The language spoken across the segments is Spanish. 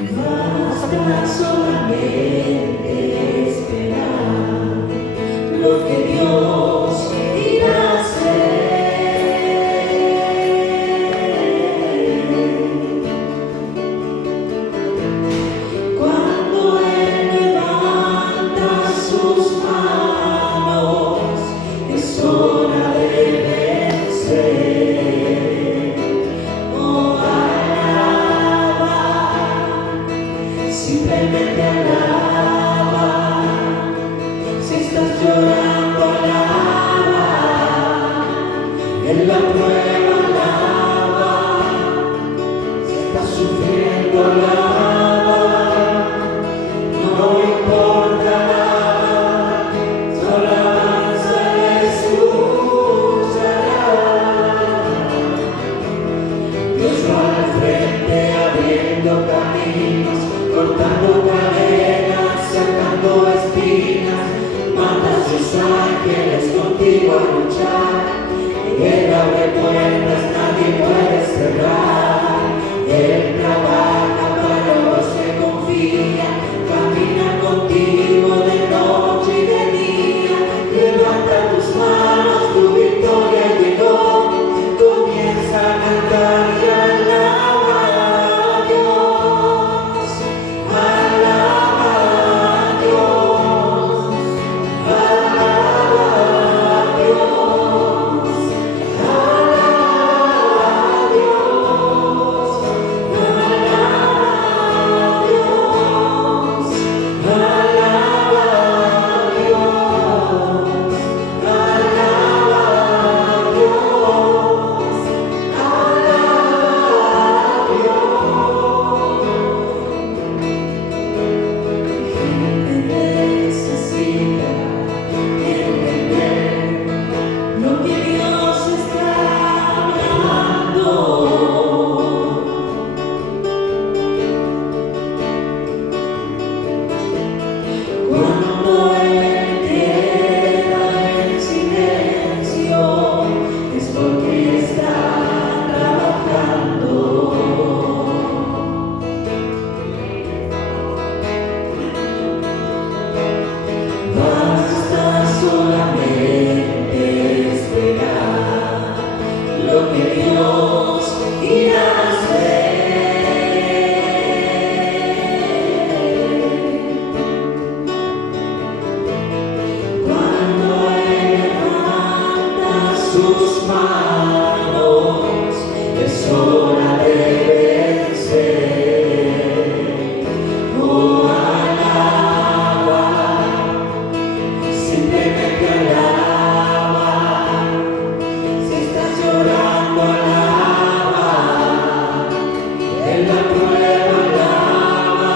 Basta solamente esperar lo que Dios irá a hacer. Cuando Él levanta sus manos, es hora de vencer. Oh, alaba, simplemente alaba. Si estás llorando, alaba. En la prueba, alaba. Si estás sufriendo, alaba. No importa, alaba. Su alabanza le escuchará. Dios va al frente abriendo caminos, cortando cadenas, sacando espinas, manda a sus ángeles contigo a luchar. Él abre puertas, nadie puede cerrar. Él trabaja para los que confían, camina contigo de noche y de día. Levanta tus manos, tu victoria llegó. Comienza a cantar y alaba a Dios. Alaba a Dios. Alaba a Dios. Alaba a Dios. Alaba a Dios. Alaba a Dios. Alaba a Dios. Gente necesita entender lo que Dios está hablando. Cuando Él queda en silencio, es porque está trabajando. Basta solamente esperar lo que Dios irá a hacer. Cuando Él levanta sus manos, es hora de vencer. Oh, alaba, simplemente alaba. Si estás llorando, alaba. En la prueba, alaba.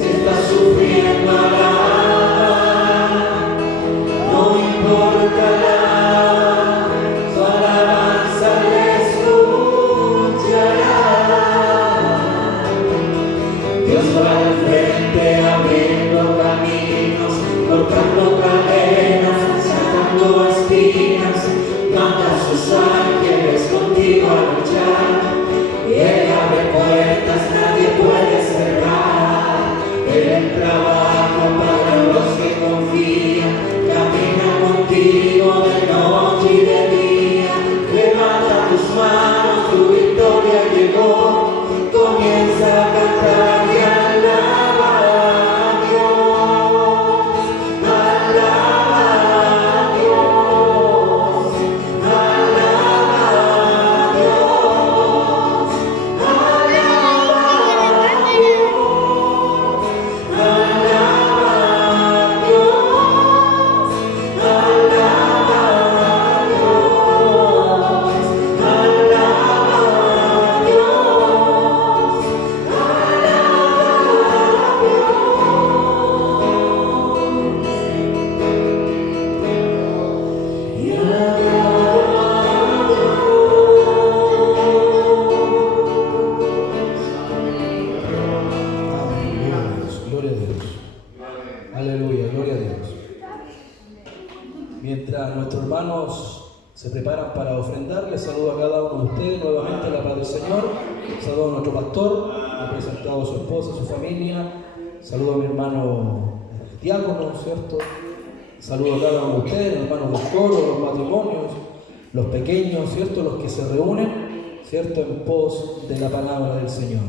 Si estás sufriendo, alaba. No importa, alaba. Su alabanza le escuchará. Dios va al frente abriendo caminos, cortando cadenas, sacando espinas, manda a sus ángeles contigo a luchar. Y Él abre puertas, nadie puede cerrar. Él trabaja para los que confían, camina contigo de noche y de día. Levanta tus manos, tu victoria llegó. Comienza a cantar y alaba a Dios. Alaba a Dios. Alaba a Dios. Alaba a Dios. Alaba a Dios. Alaba a Dios. Alaba a Dios. Gloria a Dios. Aleluya, gloria a Dios. Mientras nuestros hermanos se preparan para ofrendar, les saludo a cada uno de ustedes nuevamente la paz del Señor. Saludo a nuestro pastor, representante saludado a su esposa, a su familia. Saludo a mi hermano diácono, ¿cierto? Saludo a cada uno de ustedes, los hermanos del coro, los matrimonios, los pequeños, ¿cierto? Los que se reúnen, ¿cierto? En pos de la palabra del Señor.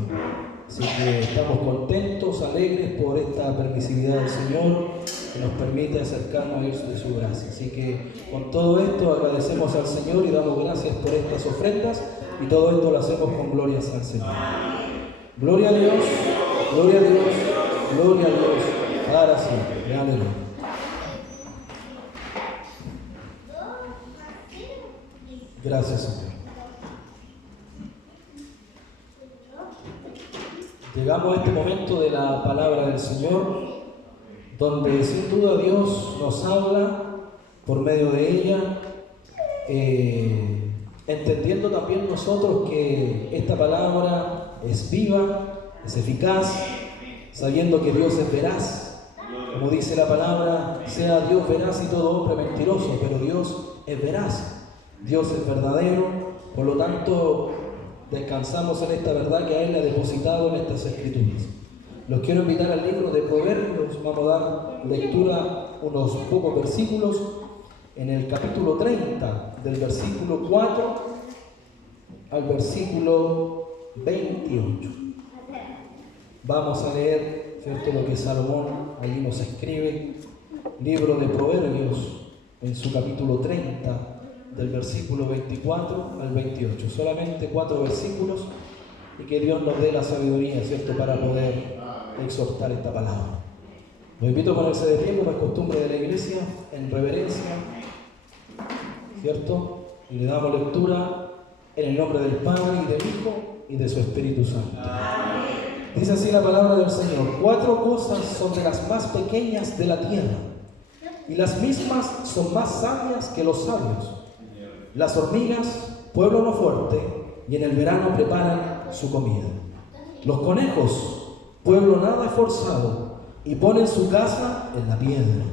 Así que estamos contentos, alegres por esta permisividad del Señor que nos permite acercarnos a Él de su gracia. Así que con todo esto agradecemos al Señor y damos gracias por estas ofrendas y todo esto lo hacemos con glorias al Señor. Gloria a Dios, gloria a Dios, gloria a Dios, para siempre. Aleluya. Gracias, Señor. Llegamos a este momento de la palabra del Señor, donde sin duda Dios nos habla por medio de ella, entendiendo también nosotros que esta palabra es viva, es eficaz, sabiendo que Dios es veraz. Como dice la palabra, sea Dios veraz y todo hombre mentiroso, pero Dios es veraz, Dios es verdadero, por lo tanto descansamos en esta verdad que a Él le ha depositado en estas Escrituras. Los quiero invitar al libro de Proverbios. Vamos a dar lectura unos pocos versículos en el capítulo 30, del versículo 4 al versículo 28. Vamos a leer, ¿cierto?, lo que Salomón allí nos escribe, libro de Proverbios, en su capítulo 30, del versículo 24 al 28. Solamente 4 versículos y que Dios nos dé la sabiduría, ¿cierto?, para poder exhortar esta palabra. Los invito a ponerse de pie, como es costumbre de la iglesia, en reverencia, ¿cierto? Y le damos lectura en el nombre del Padre y del Hijo y de su Espíritu Santo. Dice así la palabra del Señor: 4 cosas son de las más pequeñas de la tierra, y las mismas son más sabias que los sabios. Las hormigas, pueblo no fuerte, y en el verano preparan su comida. Los conejos, pueblo nada esforzado, y ponen su casa en la piedra.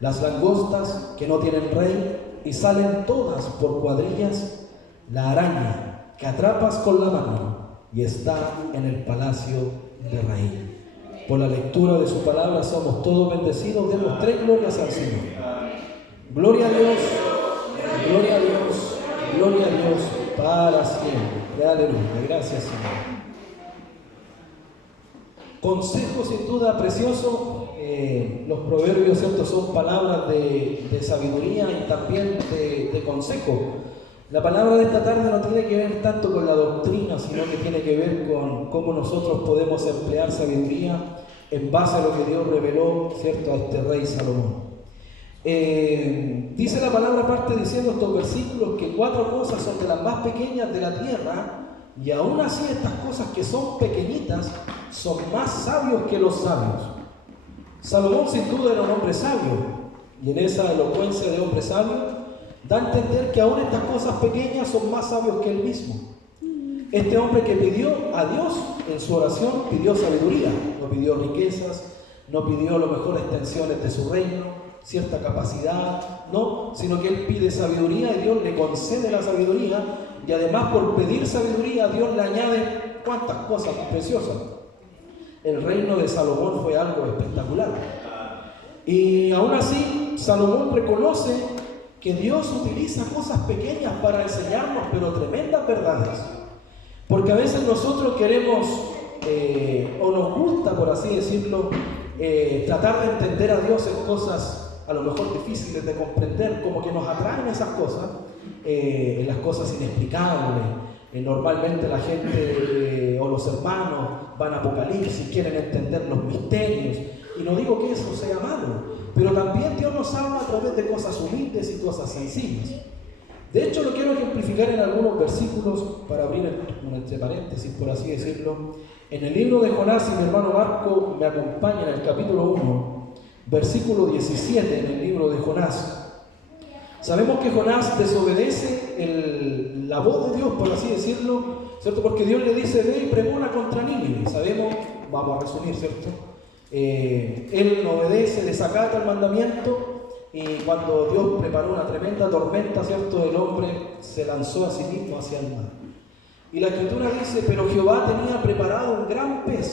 Las langostas, que no tienen rey, y salen todas por cuadrillas. La araña, que atrapas con la mano, y está en el palacio de rey. Por la lectura de su palabra somos todos bendecidos. Demos 3 glorias al Señor. Gloria a Dios, gloria a Dios, gloria a Dios, para siempre. Aleluya. Gracias, Señor. Consejo sin duda precioso. Los proverbios, ¿cierto?, son palabras de sabiduría y también de consejo. La palabra de esta tarde no tiene que ver tanto con la doctrina, sino que tiene que ver con cómo nosotros podemos emplear sabiduría en base a lo que Dios reveló, ¿cierto?, a este rey Salomón. Dice la palabra, parte diciendo estos versículos, que 4 cosas son de las más pequeñas de la tierra, y aún así estas cosas que son pequeñitas son más sabios que los sabios. Salomón sin duda era un hombre sabio, y en esa elocuencia de hombre sabio da a entender que aún estas cosas pequeñas son más sabios que él mismo. Este hombre que pidió a Dios en su oración, pidió sabiduría, no pidió riquezas, no pidió a lo mejor extensiones de su reino, cierta capacidad, no, sino que él pide sabiduría y Dios le concede la sabiduría, y además por pedir sabiduría Dios le añade cuántas cosas preciosas. El reino de Salomón fue algo espectacular, y aún así Salomón reconoce que Dios utiliza cosas pequeñas para enseñarnos, pero tremendas verdades. Porque a veces nosotros queremos, o nos gusta, por así decirlo, tratar de entender a Dios en cosas a lo mejor difíciles de comprender, como que nos atraen esas cosas, en las cosas inexplicables. Normalmente la gente o los hermanos van a Apocalipsis, quieren entender los misterios, y no digo que eso sea malo, pero también Dios nos habla a través de cosas humildes y cosas sencillas. De hecho, lo quiero ejemplificar en algunos versículos para abrir un entre paréntesis, por así decirlo. En el libro de Jonás, si mi hermano Marco me acompaña, en el capítulo 1, versículo 17, en el libro de Jonás. Sabemos que Jonás desobedece la voz de Dios, por así decirlo, ¿cierto? Porque Dios le dice: ve y pregona contra Nínive. Sabemos, vamos a resumir, ¿cierto? Él obedece, desacata el mandamiento, y cuando Dios preparó una tremenda tormenta, ¿cierto?, el hombre se lanzó a sí mismo hacia el mar. Y la Escritura dice: pero Jehová tenía preparado un gran pez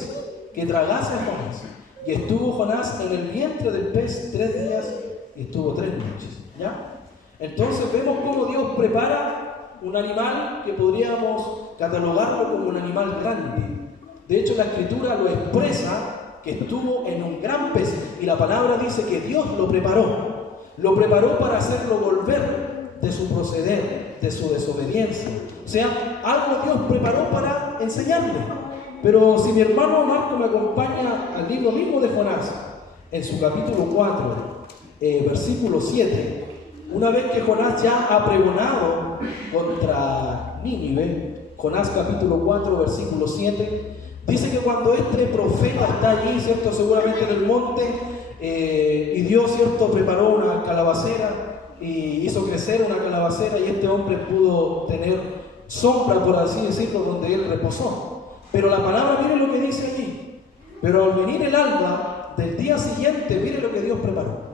que tragase a Jonás. Y estuvo Jonás en el vientre del pez 3 días y estuvo 3 noches. ¿Ya? Entonces vemos cómo Dios prepara un animal que podríamos catalogarlo como un animal grande. De hecho, la Escritura lo expresa que estuvo en un gran pez, y la palabra dice que Dios lo preparó para hacerlo volver de su proceder, de su desobediencia. O sea, algo Dios preparó para enseñarle. Pero si mi hermano Marco me acompaña al libro mismo de Jonás, en su capítulo 4, versículo 7, una vez que Jonás ya ha pregonado contra Nínive, Jonás capítulo 4, versículo 7, dice que cuando este profeta está allí, ¿cierto? Seguramente en el monte, y Dios, ¿cierto? Preparó una calabacera y hizo crecer una calabacera, y este hombre pudo tener sombra, por así decirlo, donde él reposó. Pero la palabra, mire lo que dice allí. Pero al venir el alba del día siguiente, mire lo que Dios preparó.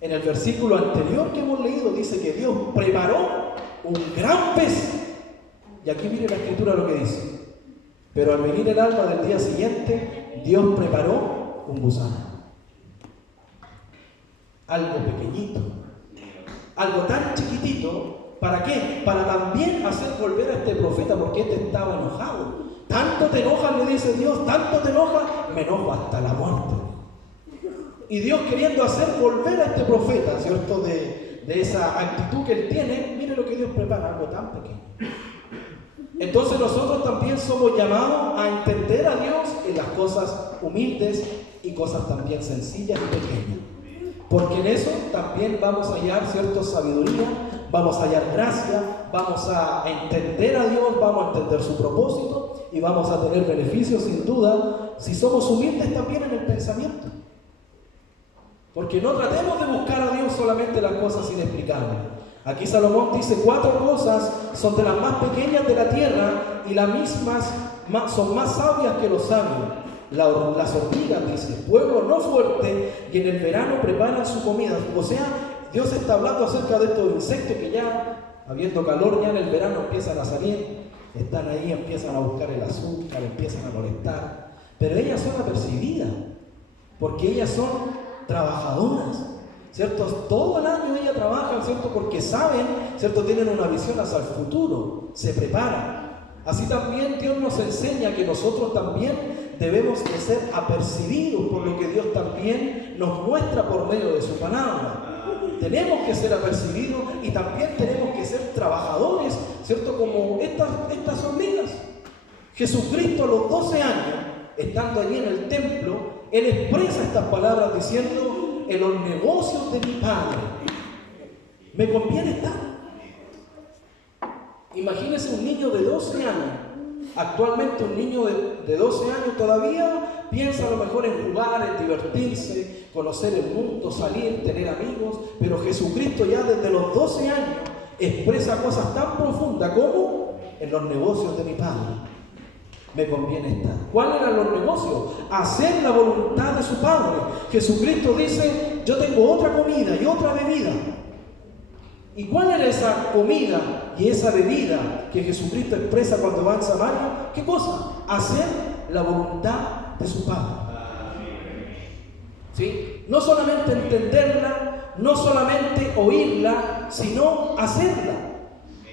En el versículo anterior que hemos leído dice que Dios preparó un gran pez. Y aquí mire la Escritura lo que dice. Pero al venir el alba del día siguiente, Dios preparó un gusano. Algo pequeñito. Algo tan chiquitito. ¿Para qué? Para también hacer volver a este profeta, porque este estaba enojado. Tanto te enojas, le dice Dios, tanto te enojas, me enojo hasta la muerte. Y Dios queriendo hacer volver a este profeta, ¿cierto? De esa actitud que él tiene, mire lo que Dios prepara, algo tan pequeño. Entonces nosotros también somos llamados a entender a Dios en las cosas humildes y cosas también sencillas y pequeñas. Porque en eso también vamos a hallar, ¿cierto? Sabiduría, vamos a hallar gracia, vamos a entender a Dios, vamos a entender su propósito y vamos a tener beneficios sin duda si somos humildes también en el pensamiento. Porque no tratemos de buscar a Dios solamente las cosas inexplicables. Aquí Salomón dice 4 cosas son de las más pequeñas de la tierra y las mismas son más sabias que los sabios. Las hormigas, dice, pueblo no fuerte, y en el verano preparan su comida. O sea, Dios está hablando acerca de estos insectos que ya, habiendo calor, ya en el verano empiezan a salir, están ahí, empiezan a buscar el azúcar, empiezan a molestar. Pero ellas son apercibidas, porque ellas son trabajadoras, ¿cierto? Todo el año ellas trabajan, ¿cierto? Porque saben, ¿cierto? Tienen una visión hacia el futuro, se preparan. Así también Dios nos enseña que nosotros también debemos de ser apercibidos por lo que Dios también nos muestra por medio de su palabra. Tenemos que ser apercibidos y también tenemos que ser trabajadores, ¿cierto? Como estas hormigas. Jesucristo a los 12 años, estando allí en el templo, Él expresa estas palabras diciendo: en los negocios de mi Padre me conviene estar. Imagínese un niño de 12 años. Actualmente un niño de 12 años todavía piensa a lo mejor en jugar, en divertirse, conocer el mundo, salir, tener amigos. Pero Jesucristo ya desde los 12 años expresa cosas tan profundas como: en los negocios de mi Padre me conviene estar. ¿Cuáles eran los negocios? Hacer la voluntad de su Padre. Jesucristo dice: yo tengo otra comida y otra bebida. ¿Y cuál era esa comida y esa bebida que Jesucristo expresa cuando va en Samaria? ¿Qué cosa? Hacer la voluntad de su Padre. ¿Sí? No solamente entenderla, no solamente oírla, sino hacerla.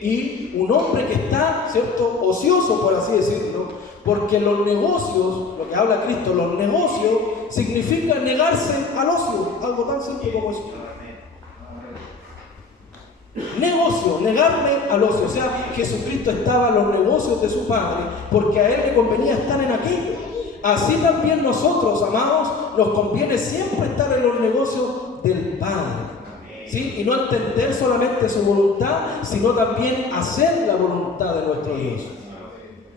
Y un hombre que está, ¿cierto?, ocioso, por así decirlo, porque los negocios, lo que habla Cristo, los negocios significa negarse al ocio, algo tan simple como eso. Negocio, negarme al ocio. O sea, Jesucristo estaba en los negocios de su Padre porque a Él le convenía estar en aquello. Así también nosotros, amados, nos conviene siempre estar en los negocios del Padre, ¿sí? Y no entender solamente su voluntad, sino también hacer la voluntad de nuestro Dios,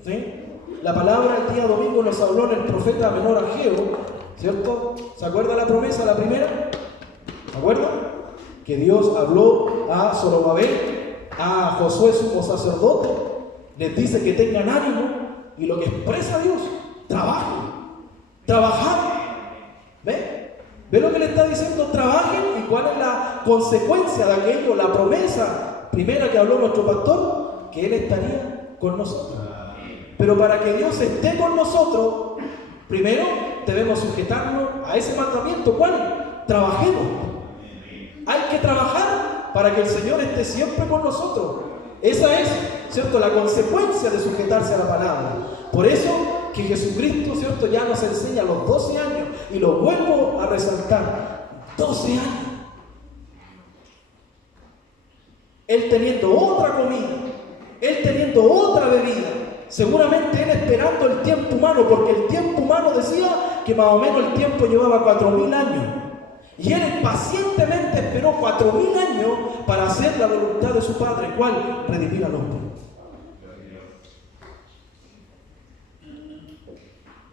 ¿sí? La palabra el día domingo nos habló en el profeta menor Ageo, ¿cierto? ¿Se acuerda la promesa, la primera? ¿Se acuerda? Que Dios habló a Zorobabel, a Josué sumo sacerdote, les dice que tengan ánimo, y lo que expresa Dios: trabajen, trabajar. ¿Ve? ¿Ve lo que le está diciendo? Trabajen. ¿Y cuál es la consecuencia de aquello? La promesa primera que habló nuestro pastor: que Él estaría con nosotros. Pero para que Dios esté con nosotros, primero debemos sujetarnos a ese mandamiento. ¿Cuál? Trabajemos. Hay que trabajar para que el Señor esté siempre con nosotros. Esa es, ¿cierto?, la consecuencia de sujetarse a la palabra. Por eso que Jesucristo, ¿cierto?, ya nos enseña a los 12 años, y lo vuelvo a resaltar, 12 años. Él teniendo otra comida, Él teniendo otra bebida, seguramente Él esperando el tiempo humano, porque el tiempo humano decía que más o menos el tiempo llevaba 4000 años. Y Él pacientemente esperó 4000 años para hacer la voluntad de su Padre. ¿Cuál? Redimir al hombre.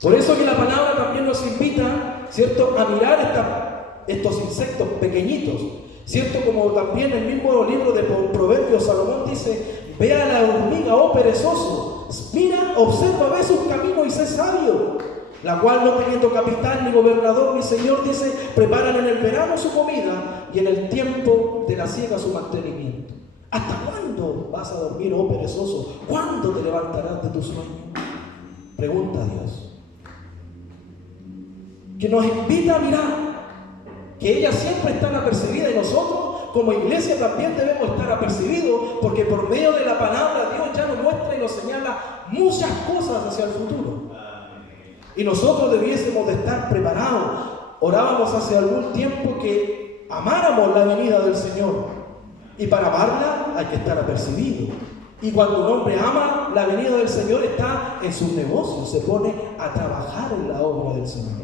Por eso que la palabra también nos invita, ¿cierto?, a mirar estos insectos pequeñitos, ¿cierto? Como también el mismo libro de Proverbios, Salomón dice: ve a la hormiga, oh perezoso, mira, observa, ve sus caminos y sé sabio, la cual, no teniendo capitán, ni gobernador, ni señor, dice, preparan en el verano su comida y en el tiempo de la siega su mantenimiento. ¿Hasta cuándo vas a dormir, oh perezoso? ¿Cuándo te levantarás de tu sueño? Pregunta a Dios, que nos invita a mirar que ella siempre está apercibida, y nosotros como iglesia también debemos estar apercibidos, porque por medio de la palabra Dios ya nos muestra y nos señala muchas cosas hacia el futuro. Y nosotros debiésemos de estar preparados. Orábamos hace algún tiempo que amáramos la venida del Señor, y para amarla hay que estar apercibido. Y cuando un hombre ama la venida del Señor, está en sus negocios, se pone a trabajar en la obra del Señor,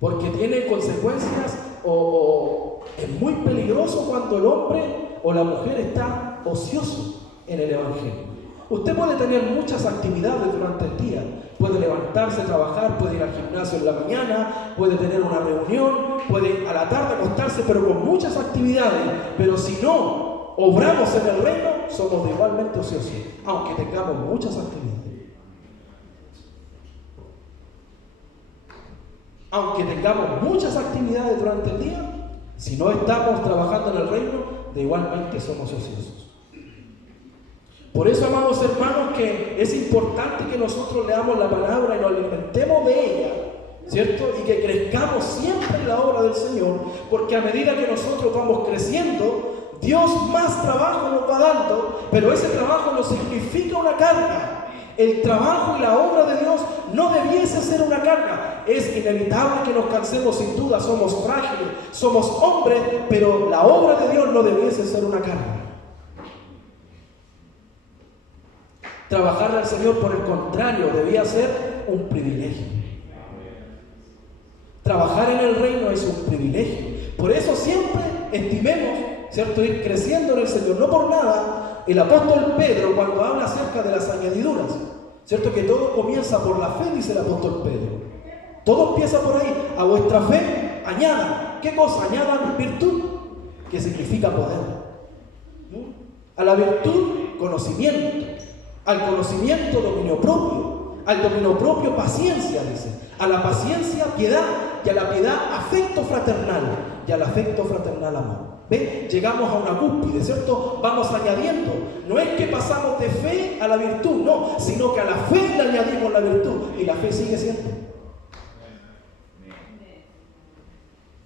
porque tiene consecuencias, o es muy peligroso cuando el hombre o la mujer está ocioso en el Evangelio. Usted puede tener muchas actividades durante el día, puede levantarse, trabajar, puede ir al gimnasio en la mañana, puede tener una reunión, puede a la tarde acostarse, pero con muchas actividades. Pero si no obramos en el reino, somos igualmente ociosos, aunque tengamos muchas actividades. Aunque tengamos muchas actividades durante el día, si no estamos trabajando en el reino, de igualmente somos ociosos. Por eso, amados hermanos, que es importante que nosotros leamos la palabra y nos alimentemos de ella, ¿cierto? Y que crezcamos siempre en la obra del Señor, porque a medida que nosotros vamos creciendo, Dios más trabajo nos va dando, pero ese trabajo no significa una carga. El trabajo y la obra de Dios no debiese ser una carga. Es inevitable que nos cansemos, sin duda, somos frágiles, somos hombres, pero la obra de Dios no debiese ser una carga. Trabajar al Señor, por el contrario, debía ser un privilegio. Trabajar en el reino es un privilegio. Por eso siempre estimemos, ¿cierto?, ir creciendo en el Señor. No por nada, el apóstol Pedro, cuando habla acerca de las añadiduras, ¿cierto?, que todo comienza por la fe, dice el apóstol Pedro. Todo empieza por ahí. A vuestra fe añadan. ¿Qué cosa? Añadan virtud, que significa poder. A la virtud, conocimiento. Al conocimiento, dominio propio. Al dominio propio, paciencia, dice. A la paciencia, piedad. Y a la piedad, afecto fraternal. Y al afecto fraternal, amor. ¿Ve? Llegamos a una cúspide, ¿cierto? Vamos añadiendo. No es que pasamos de fe a la virtud, no, sino que a la fe le añadimos la virtud. Y la fe sigue siendo.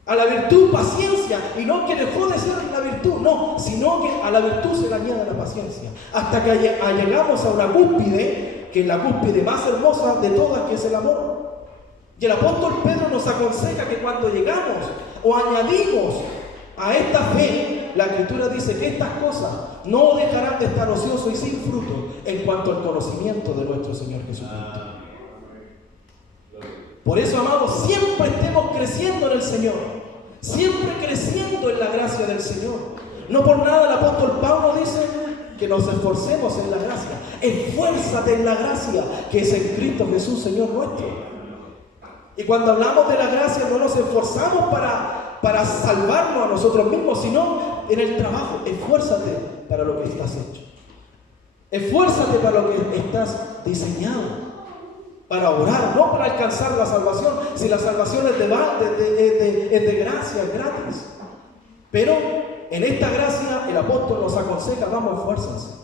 A la virtud, paciencia, y no que dejó de ser la virtud, no, sino que a la virtud se le añade la paciencia, hasta que llegamos a una cúspide, que es la cúspide más hermosa de todas, que es el amor. Y el apóstol Pedro nos aconseja que cuando llegamos o añadimos a esta fe, la Escritura dice que estas cosas no dejarán de estar ociosos y sin fruto en cuanto al conocimiento de nuestro Señor Jesucristo. Por eso, amados, siempre estemos creciendo en el Señor, siempre creciendo en la gracia del Señor. No por nada el apóstol Pablo dice que nos esforcemos en la gracia. Esfuérzate en la gracia que es en Cristo Jesús, Señor nuestro. Y cuando hablamos de la gracia, no nos esforzamos para salvarnos a nosotros mismos, sino en el trabajo. Esfuérzate para lo que estás hecho. Esfuérzate para lo que estás diseñado. Para orar, no para alcanzar la salvación, si la salvación es de gracia, es gratis. Pero en esta gracia el apóstol nos aconseja, vamos, esfuércense.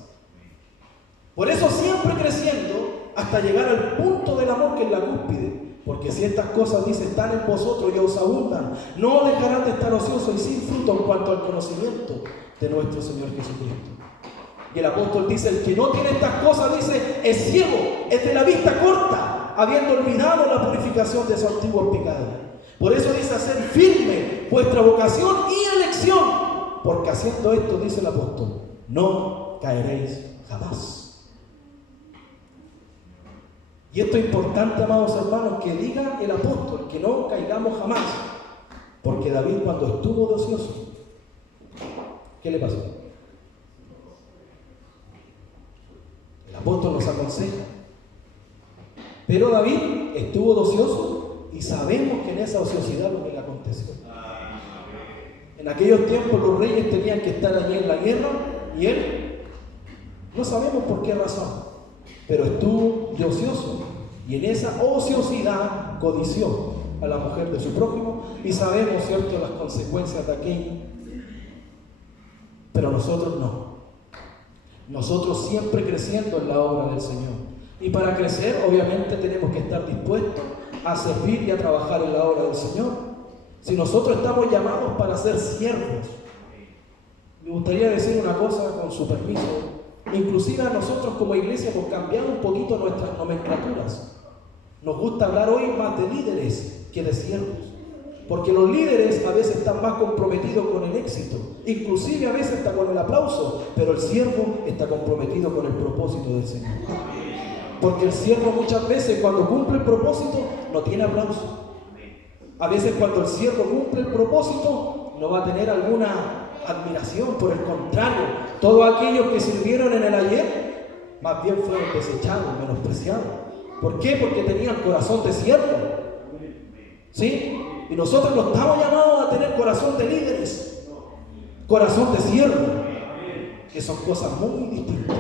Por eso siempre creciendo hasta llegar al punto del amor, que es la cúspide. Porque si estas cosas, dice, están en vosotros y os abundan, no dejarán de estar ociosos y sin fruto en cuanto al conocimiento de nuestro Señor Jesucristo. Y el apóstol dice, el que no tiene estas cosas, dice, es ciego, es de la vista corta, habiendo olvidado la purificación de su antiguo pecado. Por eso dice, hacer firme vuestra vocación y elección, porque haciendo esto, dice el apóstol, no caeréis jamás. Y esto es importante, amados hermanos, que diga el apóstol, que no caigamos jamás. Porque David, cuando estuvo de ocioso, ¿qué le pasó? El apóstol nos aconseja. Pero David estuvo de ocioso y sabemos que en esa ociosidad lo que le aconteció. En aquellos tiempos los reyes tenían que estar allí en la guerra y él, no sabemos por qué razón, pero estuvo de ocioso y en esa ociosidad codició a la mujer de su prójimo y sabemos, ¿cierto?, las consecuencias de aquello. Pero nosotros no. Nosotros siempre creciendo en la obra del Señor. Y para crecer, obviamente, tenemos que estar dispuestos a servir y a trabajar en la obra del Señor. Si nosotros estamos llamados para ser siervos, me gustaría decir una cosa con su permiso. Inclusive a nosotros como iglesia hemos cambiado un poquito nuestras nomenclaturas. Nos gusta hablar hoy más de líderes que de siervos, porque los líderes a veces están más comprometidos con el éxito, inclusive a veces está con el aplauso, pero el siervo está comprometido con el propósito del Señor. Porque el siervo muchas veces cuando cumple el propósito no tiene aplauso. A veces cuando el siervo cumple el propósito no va a tener alguna admiración, por el contrario, todos aquellos que sirvieron en el ayer más bien fueron desechados, menospreciados. ¿Por qué? Porque tenían corazón de siervo. ¿Sí? Y nosotros no estamos llamados a tener corazón de líderes, corazón de siervo, que son cosas muy distintas.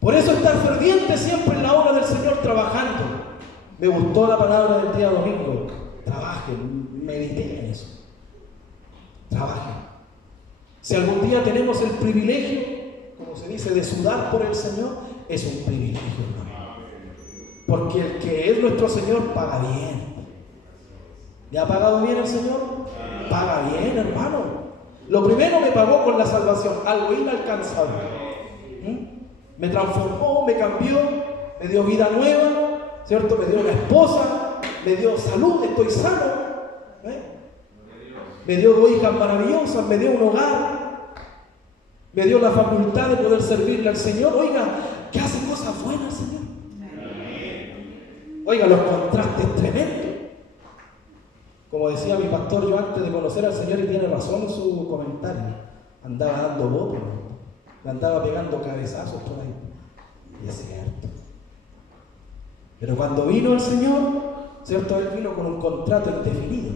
Por eso estar ferviente siempre en la obra del Señor, trabajando. Me gustó la palabra del día domingo. Trabajen, mediten en eso. Trabajen. Si algún día tenemos el privilegio, como se dice, de sudar por el Señor, es un privilegio, hermano. Porque el que es nuestro Señor paga bien. ¿Le ha pagado bien el Señor? Paga bien, hermano. Lo primero me pagó con la salvación, algo inalcanzable. Me transformó, me cambió, me dio vida nueva, ¿cierto? Me dio una esposa, me dio salud, estoy sano. Me dio 2 hijas maravillosas, me dio un hogar, me dio la facultad de poder servirle al Señor. Oiga, que hace cosas buenas, Señor. Oiga, los contrastes tremendos. Como decía mi pastor, yo antes de conocer al Señor, y tiene razón en su comentario, andaba dando votos, le andaba pegando cabezazos por ahí. Y es cierto. Pero cuando vino el Señor, ¿cierto? Él vino con un contrato indefinido.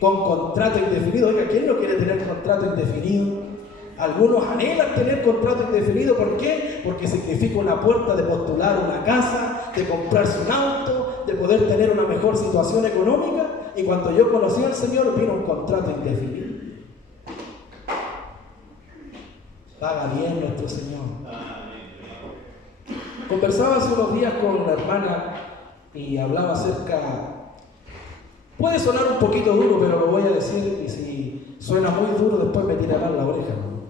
Con contrato indefinido. Oiga, ¿quién no quiere tener contrato indefinido? Algunos anhelan tener contrato indefinido. ¿Por qué? Porque significa una puerta de postular una casa, de comprarse un auto, de poder tener una mejor situación económica. Y cuando yo conocí al Señor, vino un contrato indefinido. Paga bien nuestro Señor. Conversaba hace unos días con una hermana y hablaba acerca... Puede sonar un poquito duro, pero lo voy a decir, y si suena muy duro, después me tirarán la oreja, ¿no?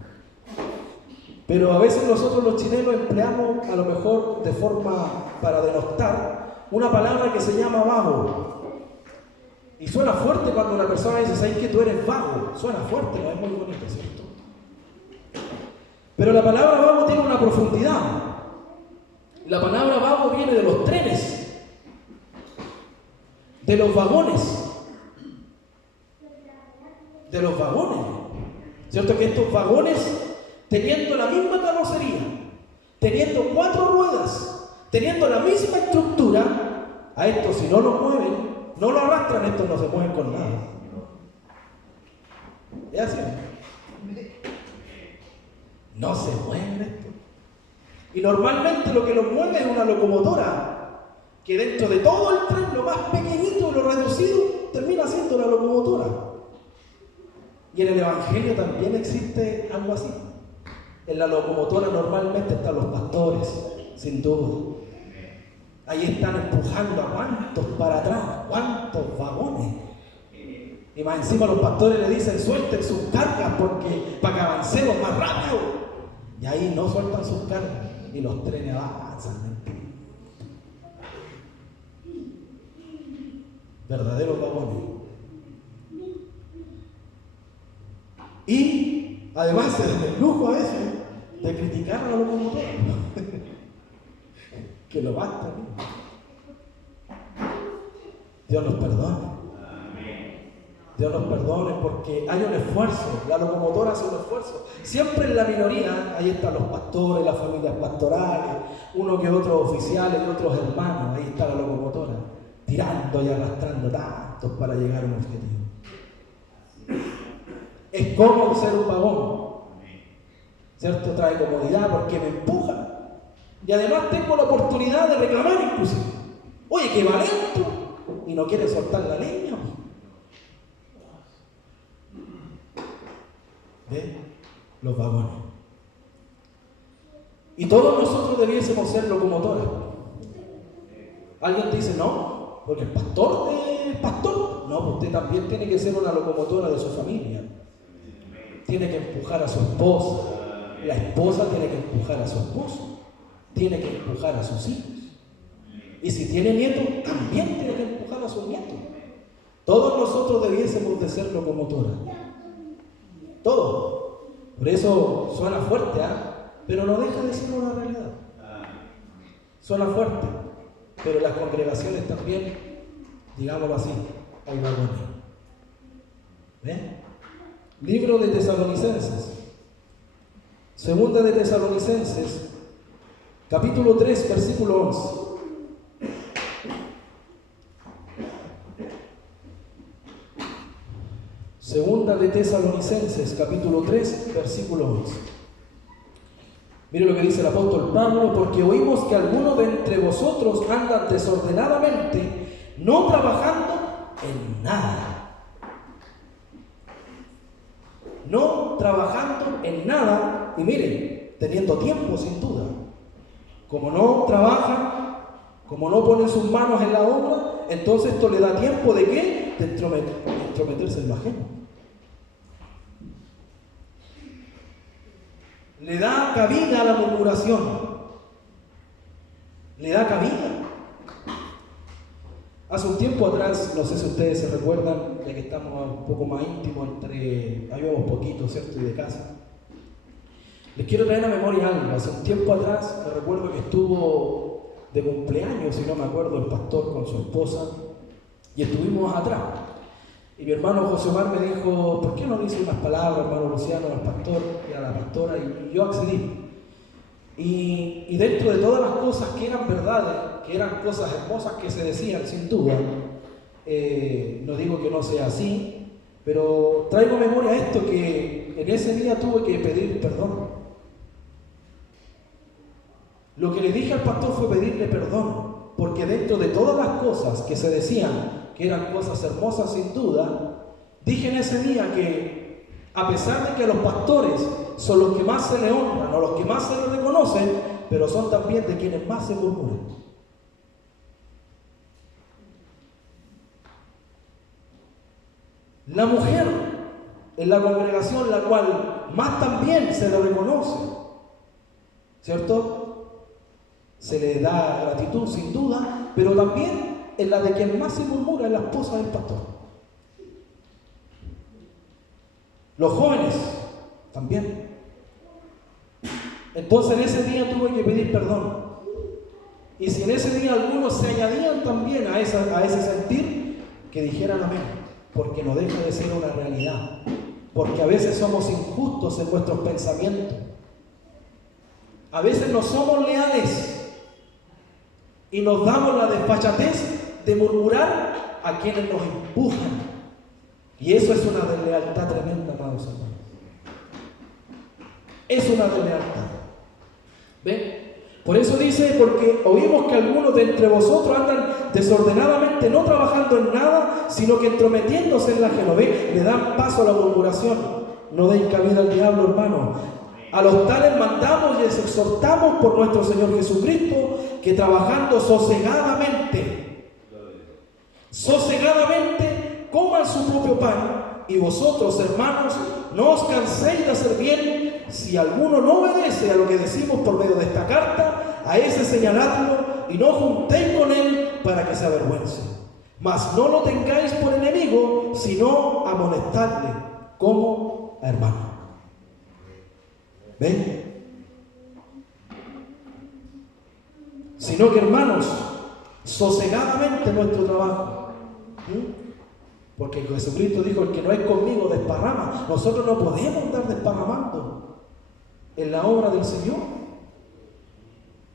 Pero a veces nosotros los chilenos empleamos, a lo mejor de forma para denostar, una palabra que se llama vago. Y suena fuerte cuando una persona dice, ¿sabes que tú eres vago? Suena fuerte, no es muy bonito, ¿cierto? Pero la palabra vago tiene una profundidad. La palabra vago viene de los trenes, de los vagones, ¿cierto? Que estos vagones, teniendo la misma carrocería, teniendo 4 ruedas, teniendo la misma estructura, a estos si no lo mueven, no lo arrastran, estos no se mueven con nada. ¿Es así? No se mueven estos. Y normalmente lo que los mueve es una locomotora, que dentro de todo el tren, lo más pequeñito, lo reducido, termina siendo la locomotora. Y en el Evangelio también existe algo así. En la locomotora normalmente están los pastores, sin duda. Ahí están empujando a cuántos para atrás, cuántos vagones. Y más encima los pastores le dicen, suelten sus cargas para que avancemos más rápido. Y ahí no sueltan sus cargas y los trenes avanzan. Verdaderos vagones. Y además se dan el lujo a veces de criticar a la locomotora. Que lo basta. Dios los perdone. Dios nos perdone porque hay un esfuerzo, la locomotora hace un esfuerzo. Siempre en la minoría, ahí están los pastores, las familias pastorales, uno que otros oficiales y otros hermanos, ahí está la locomotora, tirando y arrastrando tantos para llegar a un objetivo. Es cómodo ser un vagón, ¿cierto? Trae comodidad porque me empuja. Y además tengo la oportunidad de reclamar inclusive. Oye, qué va lento, y no quiere soltar la leña. ¿Ve? Los vagones. Y todos nosotros debiésemos ser locomotoras. Alguien dice, no, porque el pastor es pastor. No, pues usted también tiene que ser una locomotora de su familia. Tiene que empujar a su esposa. La esposa tiene que empujar a su esposo. Tiene que empujar a sus hijos. Y si tiene nietos, también tiene que empujar a sus nietos. Todos nosotros debiésemos de ser locomotoras. Todo. Por eso suena fuerte, pero no deja de ser una realidad. Suena fuerte, pero las congregaciones también, digámoslo así, hay vagones. ¿Ven? Libro de Tesalonicenses. Segunda de Tesalonicenses, capítulo 3, versículo 11. Segunda de Tesalonicenses, capítulo 3, versículo 11. Mire lo que dice el apóstol Pablo, porque oímos que algunos de entre vosotros andan desordenadamente, no trabajando en nada. No trabajando en nada, y miren, teniendo tiempo sin duda. Como no trabajan, como no ponen sus manos en la obra, entonces esto le da tiempo de ¿qué? De entrometerse en lo ajeno. Le da cabida a la murmuración. Le da cabida. Hace un tiempo atrás, no sé si ustedes se recuerdan, ya que estamos un poco más íntimos, ahí vemos poquito, ¿cierto? Y de casa. Les quiero traer a memoria algo. Hace un tiempo atrás, me recuerdo que estuvo de cumpleaños, si no me acuerdo, el pastor con su esposa, y estuvimos atrás. Y mi hermano José Omar me dijo, ¿por qué no dice unas palabras, hermano Luciano, al pastor y a la pastora? Y yo accedí. Y dentro de todas las cosas que eran verdades, que eran cosas hermosas que se decían, sin duda, no digo que no sea así, pero traigo a memoria esto, que en ese día tuve que pedir perdón. Lo que le dije al pastor fue pedirle perdón, porque dentro de todas las cosas que se decían, que eran cosas hermosas sin duda, dije en ese día que a pesar de que los pastores son los que más se le honran o los que más se le reconocen, pero son también de quienes más se murmuran. La mujer en la congregación la cual más también se le reconoce, ¿cierto? Se le da gratitud sin duda, pero también en la de quien más se murmura es la esposa del pastor. Los jóvenes también. Entonces en ese día tuve que pedir perdón. Y si en ese día algunos se añadían también a ese sentir, que dijeran amén, porque no deja de ser una realidad. Porque a veces somos injustos en nuestros pensamientos. A veces no somos leales y nos damos la desfachatez de murmurar a quienes nos empujan. Y eso es una deslealtad tremenda, amados hermanos. Es una deslealtad. ¿Ven? Por eso dice, porque oímos que algunos de entre vosotros andan desordenadamente, no trabajando en nada, sino que entrometiéndose en la ajeno. ¿Ve? Le dan paso a la murmuración. No deis cabida al diablo, hermano. A los tales mandamos y les exhortamos por nuestro Señor Jesucristo, que trabajando sosegadamente, coman su propio pan. Y vosotros, hermanos, no os canséis de hacer bien. Si alguno no obedece a lo que decimos por medio de esta carta, a ese señaladlo y no juntéis con él para que se avergüence. Mas no lo tengáis por enemigo, sino amonestadle como a hermano. ¿Ven? Sino que, hermanos, sosegadamente nuestro trabajo. Porque Jesucristo dijo, el que no es conmigo desparrama. Nosotros no podemos estar desparramando en la obra del Señor.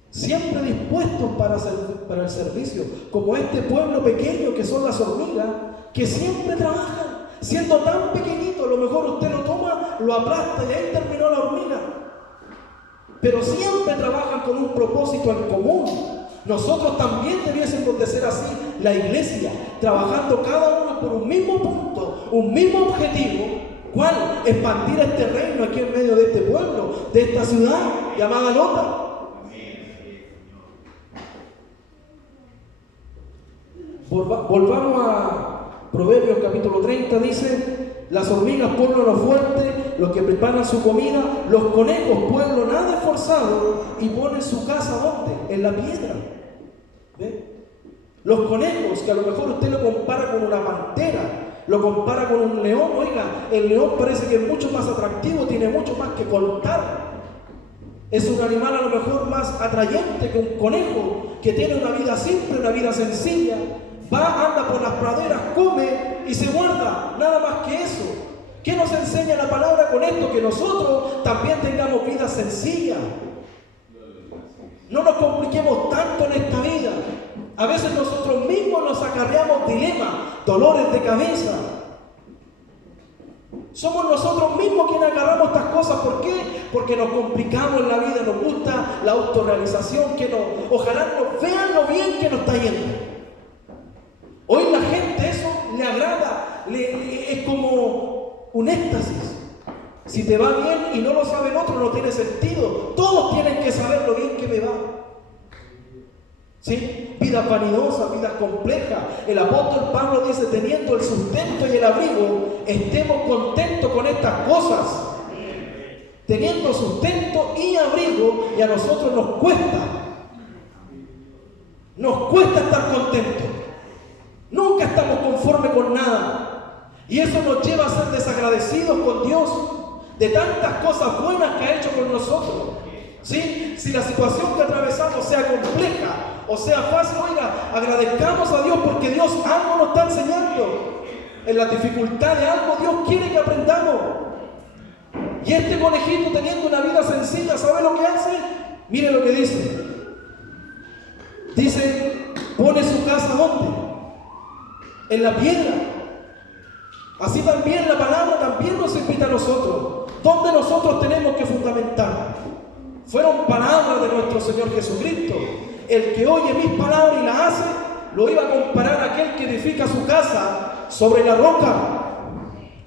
Siempre dispuestos para el servicio, como este pueblo pequeño que son las hormigas, que siempre trabajan, siendo tan pequeñito. A lo mejor usted lo toma, lo aplasta y ahí terminó la hormiga. Pero siempre trabajan con un propósito en común. Nosotros también debiésemos de ser así, la iglesia, trabajando cada uno por un mismo punto, un mismo objetivo. ¿Cuál? Expandir este reino aquí en medio de este pueblo, de esta ciudad llamada Lota. Volvamos a Proverbios capítulo 30, dice: las hormigas, pueblo fuerte, los que preparan su comida, los conejos, pueblo nada esforzado, y ponen su casa ¿dónde? En la piedra. ¿Ve? Los conejos, que a lo mejor usted lo compara con una pantera, lo compara con un león. Oiga, el león parece que es mucho más atractivo, tiene mucho más que contar. Es un animal a lo mejor más atrayente que un conejo, que tiene una vida simple, una vida sencilla. Va, anda por las praderas, come y se guarda, nada más que eso. ¿Qué nos enseña la palabra con esto? Que nosotros también tengamos vida sencilla. No nos compliquemos tanto en esta vida. A veces nosotros mismos nos acarreamos dilemas, dolores de cabeza. Somos nosotros mismos quienes agarramos estas cosas. ¿Por qué? Porque nos complicamos en la vida, nos gusta la autorrealización, ojalá nos vean lo bien que nos está yendo. Hoy la gente eso le agrada, es como un éxtasis. Si te va bien y no lo sabe el otro, no tiene sentido. Todos tienen que saber lo bien que me va. ¿Sí? Vida vanidosa, vida compleja. El apóstol Pablo dice, teniendo el sustento y el abrigo, estemos contentos con estas cosas. Teniendo sustento y abrigo, y a nosotros nos cuesta estar contentos. Nunca estamos conformes con nada. Y eso nos lleva a ser desagradecidos con Dios de tantas cosas buenas que ha hecho con nosotros. ¿Sí? Si la situación que atravesamos sea compleja o sea fácil, oiga, agradezcamos a Dios porque Dios algo nos está enseñando. En las dificultades algo Dios quiere que aprendamos. Y este conejito, teniendo una vida sencilla, ¿sabe lo que hace? Mire lo que dice. Dice, pone su casa ¿dónde? En la piedra. Así también la palabra también nos invita a nosotros. ¿Dónde nosotros tenemos que fundamentar? Fueron palabras de nuestro Señor Jesucristo. El que oye mis palabras y las hace, lo iba a comparar a aquel que edifica su casa sobre la roca.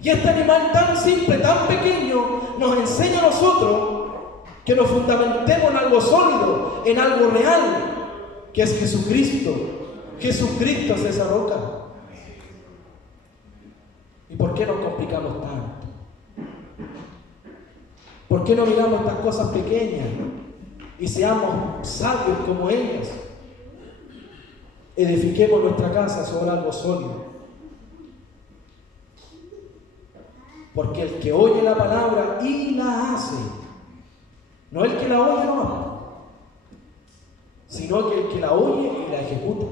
Y este animal tan simple, tan pequeño, nos enseña a nosotros que nos fundamentemos en algo sólido, en algo real, que es Jesucristo. Jesucristo es esa roca. ¿Y por qué nos complicamos tanto? ¿Por qué no miramos estas cosas pequeñas y seamos sabios como ellas? Edifiquemos nuestra casa sobre algo sólido. Porque el que oye la palabra y la hace, no el que la oye no, sino que el que la oye y la ejecuta.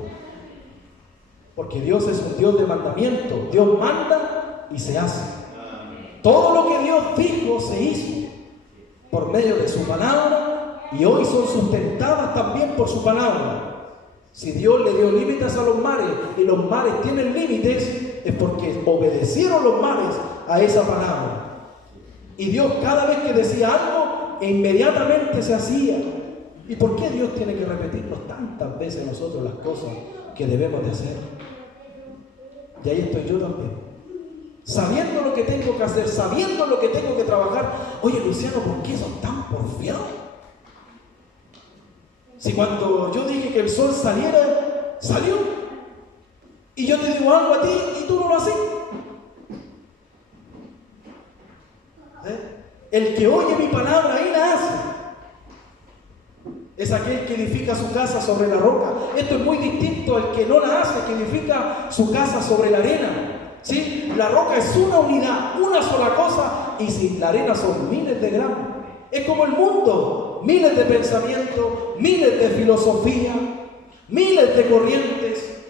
Porque Dios es un Dios de mandamiento. Dios manda y se hace. Todo lo que Dios dijo se hizo por medio de su palabra, y hoy son sustentadas también por su palabra. Si Dios le dio límites a los mares y los mares tienen límites, es porque obedecieron los mares a esa palabra. Y Dios cada vez que decía algo, inmediatamente se hacía. ¿Y por qué Dios tiene que repetirnos tantas veces a nosotros las cosas que debemos de hacer? Y ahí estoy yo también. Sabiendo lo que tengo que hacer, sabiendo lo que tengo que trabajar. Oye, Luciano, ¿por qué sos tan porfiado? Si cuando yo dije que el sol saliera, salió. Y yo te digo algo a ti y tú no lo haces. El que oye mi palabra y la hace es aquel que edifica su casa sobre la roca. Esto es muy distinto al que no la hace, que edifica su casa sobre la arena. ¿Sí? La roca es una unidad, una sola cosa, y si la arena son miles de gramos. Es como el mundo, miles de pensamientos, miles de filosofía, miles de corrientes,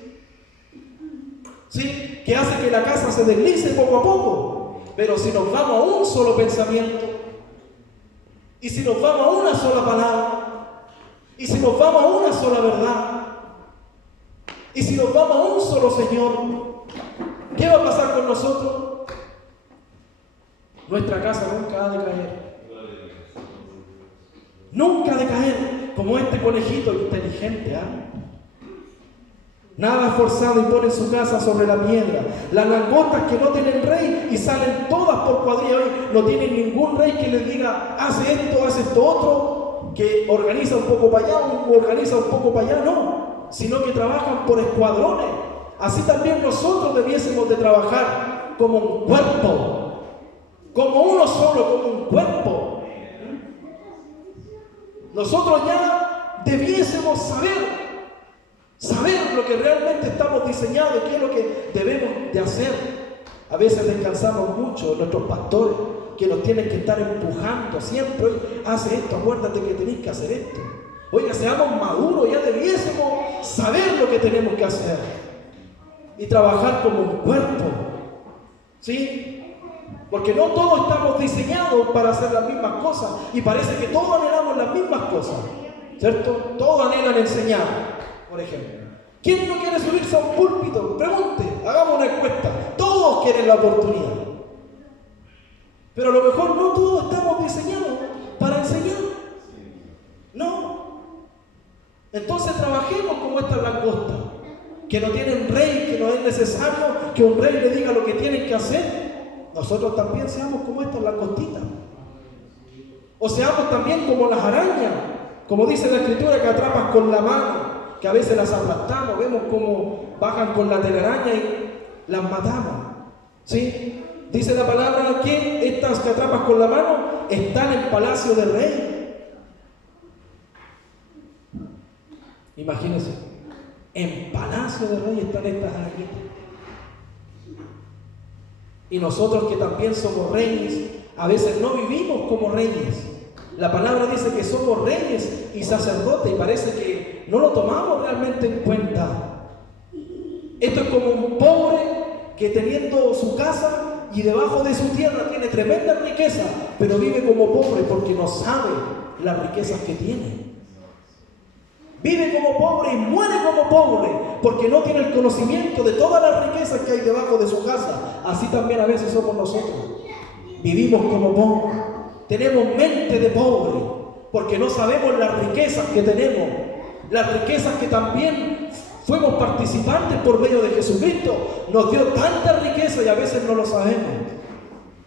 ¿sí? Que hace que la casa se deslice poco a poco. Pero si nos vamos a un solo pensamiento, y si nos vamos a una sola palabra, y si nos vamos a una sola verdad, y si nos vamos a un solo Señor, ¿qué va a pasar con nosotros? Nuestra casa nunca ha de caer. Nunca ha de caer como este conejito inteligente, Nada forzado y pone su casa sobre la piedra. Las langostas que no tienen rey y salen todas por cuadrilla hoy, no tienen ningún rey que les diga, hace esto otro, que organiza un poco para allá, organiza un poco para allá, no, sino que trabajan por escuadrones. Así también nosotros debiésemos de trabajar como un cuerpo, como uno solo, como un cuerpo. Nosotros ya debiésemos saber lo que realmente estamos diseñados y qué es lo que debemos de hacer. A veces descansamos mucho nuestros pastores, que nos tienen que estar empujando siempre. Oye, hace esto, acuérdate que tenés que hacer esto. Oiga, seamos maduros, ya debiésemos saber lo que tenemos que hacer y trabajar como un cuerpo, ¿sí? Porque no todos estamos diseñados para hacer las mismas cosas y parece que todos anhelamos las mismas cosas, ¿cierto? Todos anhelan enseñar, por ejemplo. ¿Quién no quiere subirse a un púlpito? Pregunte, hagamos una encuesta. Todos quieren la oportunidad. Pero a lo mejor no todos estamos diseñados para enseñar. No. Entonces trabajemos como estas langostas, que no tienen rey, que no es necesario que un rey le diga lo que tienen que hacer. Nosotros también seamos como estas langostitas. O seamos también como las arañas, como dice la Escritura, que atrapan con la mano, que a veces las aplastamos, vemos cómo bajan con la telaraña y las matamos. ¿Sí? Dice la palabra que estas que atrapas con la mano están en el palacio del rey. Imagínense, en palacio del rey están estas arañitas. Y nosotros que también somos reyes, a veces no vivimos como reyes. La palabra dice que somos reyes y sacerdotes y parece que no lo tomamos realmente en cuenta. Esto es como un pobre que teniendo su casa y debajo de su tierra tiene tremenda riqueza, pero vive como pobre porque no sabe las riquezas que tiene. Vive como pobre y muere como pobre porque no tiene el conocimiento de todas las riquezas que hay debajo de su casa. Así también a veces somos nosotros. Vivimos como pobres. Tenemos mente de pobre porque no sabemos las riquezas que tenemos. Las riquezas que también fuimos participantes por medio de Jesucristo. Nos dio tanta riqueza y a veces no lo sabemos.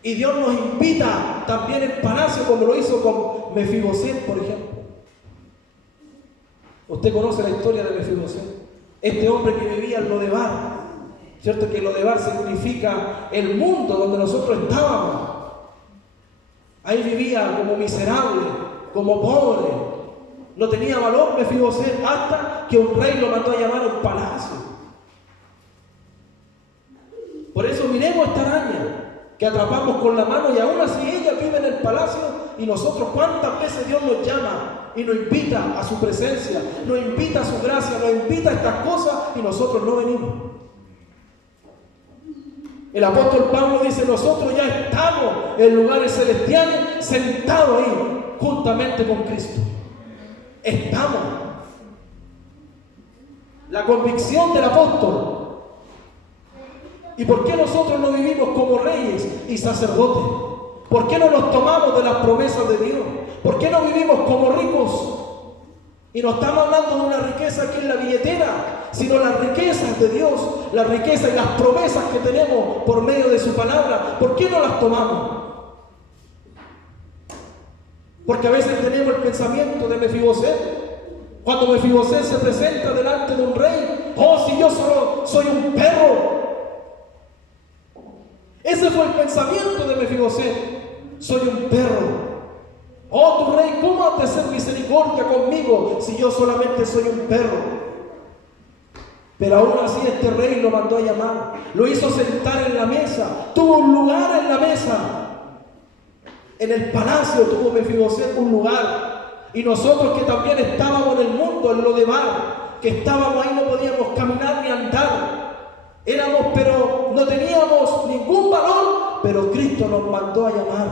Y Dios nos invita también en palacio, como lo hizo con Mefiboset, por ejemplo. Usted conoce la historia de Mefiboset. Este hombre que vivía en Lodebar, ¿cierto? Que Lodebar significa el mundo donde nosotros estábamos. Ahí vivía como miserable, como pobre. No tenía valor Mefiboset hasta que un rey lo mandó a llamar a un palacio. Por eso miremos esta araña que atrapamos con la mano y aún así ella vive en el palacio y nosotros cuántas veces Dios nos llama y nos invita a su presencia, nos invita a su gracia, nos invita a estas cosas y nosotros no venimos. El apóstol Pablo dice, nosotros ya estamos en lugares celestiales sentados ahí juntamente con Cristo. Estamos. La convicción del apóstol. ¿Y por qué nosotros no vivimos como reyes y sacerdotes? ¿Por qué no nos tomamos de las promesas de Dios? ¿Por qué no vivimos como ricos? Y no estamos hablando de una riqueza que es la billetera, sino las riquezas de Dios, las riquezas y las promesas que tenemos por medio de su palabra. ¿Por qué no las tomamos? Porque a veces tenemos el pensamiento de Mefiboset. Cuando Mefiboset se presenta delante de un rey, oh, si yo solo soy un perro. Ese fue el pensamiento de Mefiboset. Soy un perro. Oh, tu rey, ¿cómo has de hacer misericordia conmigo si yo solamente soy un perro? Pero aún así este rey lo mandó a llamar, lo hizo sentar en la mesa, tuvo un lugar en la mesa. En el palacio tuvo Mefiboset un lugar. Y nosotros que también estábamos en el mundo, en lo de bar, que estábamos ahí, no podíamos caminar ni andar. Éramos, pero no teníamos ningún valor, pero Cristo nos mandó a llamar.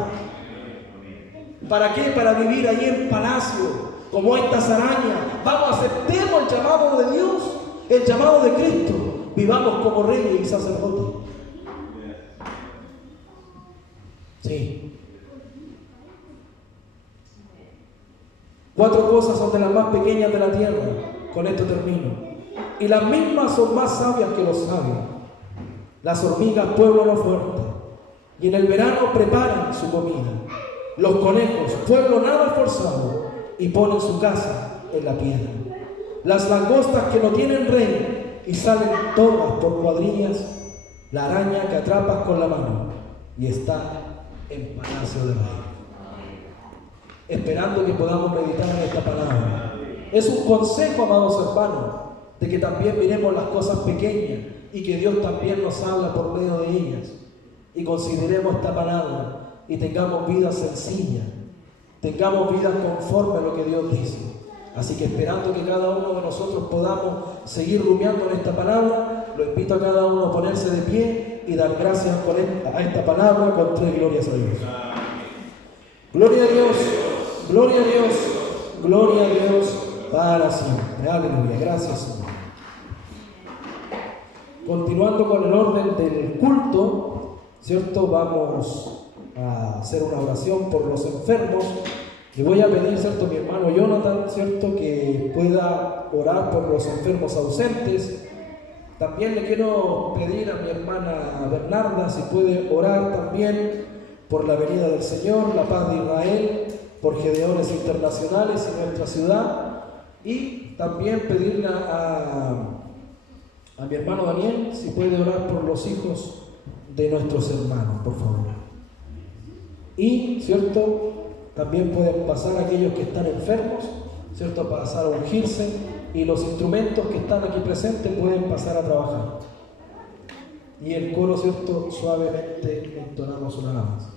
¿Para qué? Para vivir allí en palacio, como estas arañas. Vamos, aceptemos el llamado de Dios, el llamado de Cristo. Vivamos como reyes y sacerdotes. Sí. 4 cosas son de las más pequeñas de la tierra. Con esto termino. Y las mismas son más sabias que los sabios. Las hormigas pueblo lo fuerte, y en el verano preparan su comida. Los conejos, pueblo nada forzado, y ponen su casa en la piedra. Las langostas que no tienen rey, y salen todas por cuadrillas. La araña que atrapas con la mano, y está en palacio de rey. Esperando que podamos meditar en esta palabra. Es un consejo, amados hermanos, de que también miremos las cosas pequeñas y que Dios también nos habla por medio de ellas. Y consideremos esta palabra y tengamos vidas sencillas, tengamos vidas conforme a lo que Dios dice. Así que esperando que cada uno de nosotros podamos seguir rumiando en esta palabra, lo invito a cada uno a ponerse de pie y dar gracias a esta palabra con 3 glorias a Dios. Gloria a Dios, gloria a Dios, gloria a Dios para siempre. Aleluya, gracias Señor. Continuando con el orden del culto, ¿cierto? Vamos a hacer una oración por los enfermos. Y voy a pedir, ¿cierto?, a mi hermano Jonathan, ¿cierto?, que pueda orar por los enfermos ausentes. También le quiero pedir a mi hermana Bernarda si puede orar también por la venida del Señor, la paz de Israel, por Gedeones Internacionales en nuestra ciudad. Y también pedirle a mi hermano Daniel si puede orar por los hijos de nuestros hermanos, por favor. Y, ¿cierto?, también pueden pasar aquellos que están enfermos, ¿cierto?, pasar a ungirse, y los instrumentos que están aquí presentes pueden pasar a trabajar. Y el coro, ¿cierto?, suavemente entonamos una alabanza.